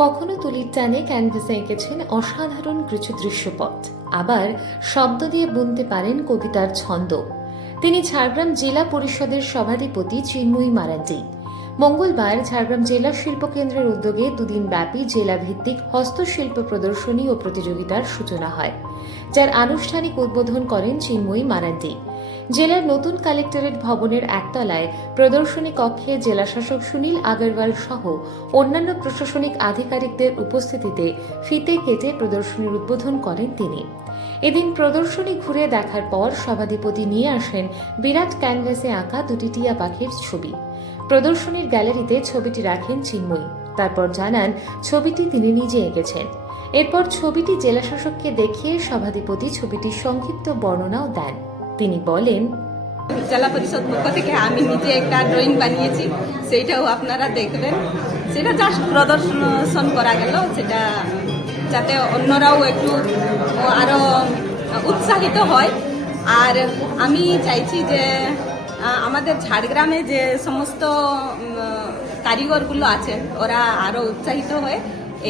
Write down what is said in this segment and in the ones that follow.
কখনো তুলির টানে ক্যানভাসে এঁকেছেন অসাধারণ কিছু দৃশ্যপট। আবার শব্দ দিয়ে বুনতে পারেন কবিতার ছন্দ। তিনি ঝাড়গ্রাম জেলা পরিষদের সভাধিপতি চিন্ময়ী মারান্ডি। মঙ্গলবার ঝাড়গ্রাম জেলা শিল্প কেন্দ্রের উদ্যোগে দুদিন ব্যাপী জেলা ভিত্তিক হস্তশিল্প প্রদর্শনী ও প্রতিযোগিতার সূচনা হয়, যার আনুষ্ঠানিক উদ্বোধন করেন চিন্ময়ী মারান্ডি। জেলার নতুন কালেক্টরেট ভবনের একতলায় প্রদর্শনী কক্ষে জেলাশাসক সুনীল আগরওয়াল সহ অন্যান্য প্রশাসনিক আধিকারিকদের উপস্থিতিতে ফিতে কেটে প্রদর্শনীর উদ্বোধন করেন তিনি। এদিন প্রদর্শনী ঘুরে দেখার পর সভাধিপতি নিয়ে আসেন বিরাট ক্যানভাসে আঁকা দুটি টিয়া পাখির ছবি। প্রদর্শনীর গ্যালারিতে ছবিটি রাখেন চিন্ময়ী। তারপর জানান, ছবিটি তিনি নিজে এঁকেছেন। এরপর ছবিটি জেলাশাসককে দেখিয়ে সভাধিপতি ছবিটির সংক্ষিপ্ত বর্ণনাও দেন। তিনি বলেন, জেলা পরিষদ পক্ষ থেকে আমি নিজে একটা ড্রয়িং বানিয়েছি, সেইটাও আপনারা দেখবেন। সেটা জাস্ট প্রদর্শন করা গেল, সেটা যাতে অন্যরাও একটু আরও উৎসাহিত হয়। আর আমি চাইছি যে আমাদের ঝাড়গ্রামে যে সমস্ত কারিগরগুলো আছেন ওরা আরও উৎসাহিত হয়ে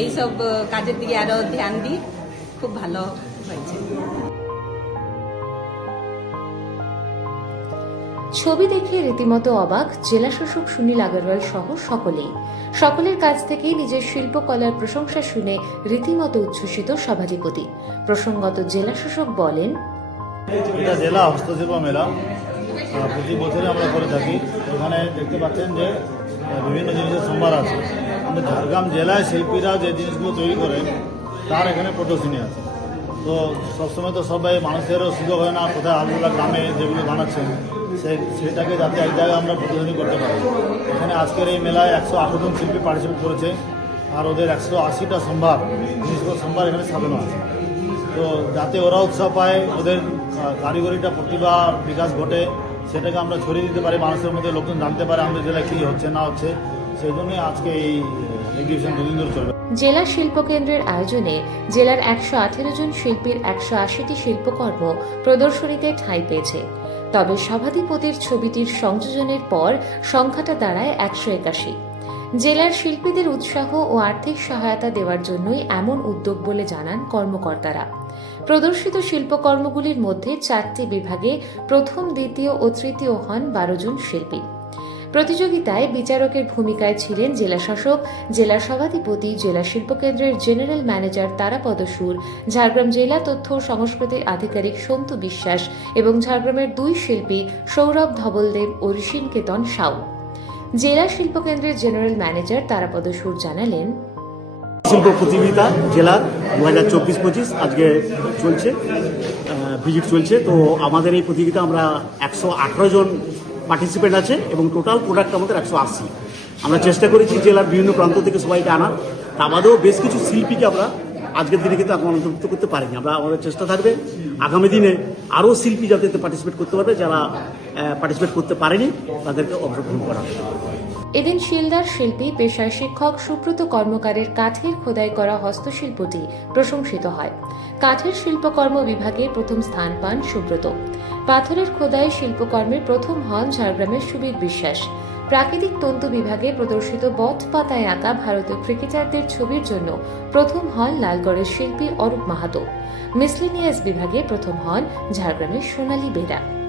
এইসব কাজের দিকে আরও ধ্যান দিই খুব ভালো হয়েছে। ছবি দেখে রীতিমতো অবাক জেলাশাসক সুনীল আগরওয়াল সহ সকলেই। সকলের কাছ থেকেই নিজের শিল্পকলার প্রশংসা শুনে রীতিমতো উচ্ছ্বসিত সভাধিপতি। প্রসঙ্গত জেলাশাসক বলেন এটা জেলা হস্তশিল্প মেলা। প্রতি বছরে আমরা করে থাকি। এখানে দেখতে পাচ্ছেন যে বিভিন্ন জিনিসের সম্ভার আছে। আমাদের ঝাড়গ্রাম জেলায় শিল্পীরা যে জিনিসগুলো তৈরি করে, তার এখানে প্রদর্শনী আছে তো সবসময় তো সবাই মানুষেরও সুযোগ হয় না, কোথায় আলাদা গ্রামে যেগুলো বানাচ্ছেন সেটাকে যাতে এক জায়গায় আমরা প্রদর্শনী করতে পারি। এখানে আজকের এই মেলায় একশো আঠারো শিল্পী পার্টিসিপেট করেছে, আর ওদের একশো আশিটা সম্ভার জিনিসগুলো সম্ভার এখানে সাজানো আছে। তো যাতে ওরা উৎসাহ পায়, ওদের কারিগরিটা প্রতিভা বিকাশ ঘটে, সেটাকে আমরা ছড়িয়ে দিতে পারি, মানুষের মধ্যে লোকজন জানতে পারে আমাদের জেলায় কী হচ্ছে, না হচ্ছে, সেই জন্যই আজকে এই জেলা শিল্প কেন্দ্রের আয়োজনে জেলার একশো আঠেরো জন শিল্পীর একশো আশিটি শিল্পকর্ম প্রদর্শনীতে ঠাঁই পেয়েছে। তবে সভাধিপতির ছবিটির সংযোজনের পর সংখ্যাটা দাঁড়ায় একশো একাশি। জেলার শিল্পীদের উৎসাহ ও আর্থিক সহায়তা দেওয়ার জন্যই এমন উদ্যোগ বলে জানান কর্মকর্তারা। প্রদর্শিত শিল্পকর্মগুলির মধ্যে চারটি বিভাগে প্রথম, দ্বিতীয় ও তৃতীয় হন বারো জন শিল্পী। প্রতিযোগিতায় বিচারকের ভূমিকায় ছিলেন জেলাশাসক, জেলা সভাধিপতি, জেলা শিল্পকেন্দ্রের জেনারেল ম্যানেজার তারাপদ সুর, ঝাড়গ্রাম জেলা তথ্য ও সংস্কৃতি আধিকারিক সন্তু বিশ্বাস এবং ঝাড়গ্রামের দুই শিল্পী সৌরভ ধবলদেব ও ঋষিন কেতন সাউ। জেলা শিল্পকেন্দ্রের জেনারেল ম্যানেজার তারাপদ সুর জানালেন, শিল্প প্রতিযোগিতা জেলার দু হাজার চব্বিশ পঁচিশ, আজকে চলছে ভিজিট চলছে। তো আমাদের এই প্রতিযোগিতা আমরা একশো আঠারো জন পার্টিসিপেন্ট আছে এবং টোটাল প্রোডাক্ট আমাদের একশো আশি। আমরা চেষ্টা করেছি জেলার বিভিন্ন প্রান্ত থেকে সবাইকে আনার। তা বাদেও বেশ কিছু শিল্পীকে আমরা আজকের দিনে কিন্তু এখন অন্তর্ভুক্ত করতে পারিনি। আমরা আমাদের চেষ্টা থাকবে আগামী দিনে আরও শিল্পী যাতে পার্টিসিপেট করতে পারবে, যারা পার্টিসিপেট করতে পারেনি, তাদেরকে অংশগ্রহণ করা এদিন শিলদার শিল্পী, পেশায় শিক্ষক, সুব্রত কর্মকারের কাঠের খোদাই করা হস্তশিল্পটি প্রশংসিত হয়। কাঠের শিল্পকর্ম বিভাগে প্রথম স্থান পান সুব্রত। পাথরের খোদাই শিল্পকর্মের প্রথম হন ঝাড়গ্রামের সুবীর বিশ্বাস। প্রাকৃতিক তন্তু বিভাগে প্রদর্শিত বট পাতায় আঁকা ভারতীয় ক্রিকেটারদের ছবির জন্য প্রথম হন লালগড়ের শিল্পী অরূপ মাহাতো। মিসলিনিয়াস বিভাগে প্রথম হন ঝাড়গ্রামের সোনালী বেরা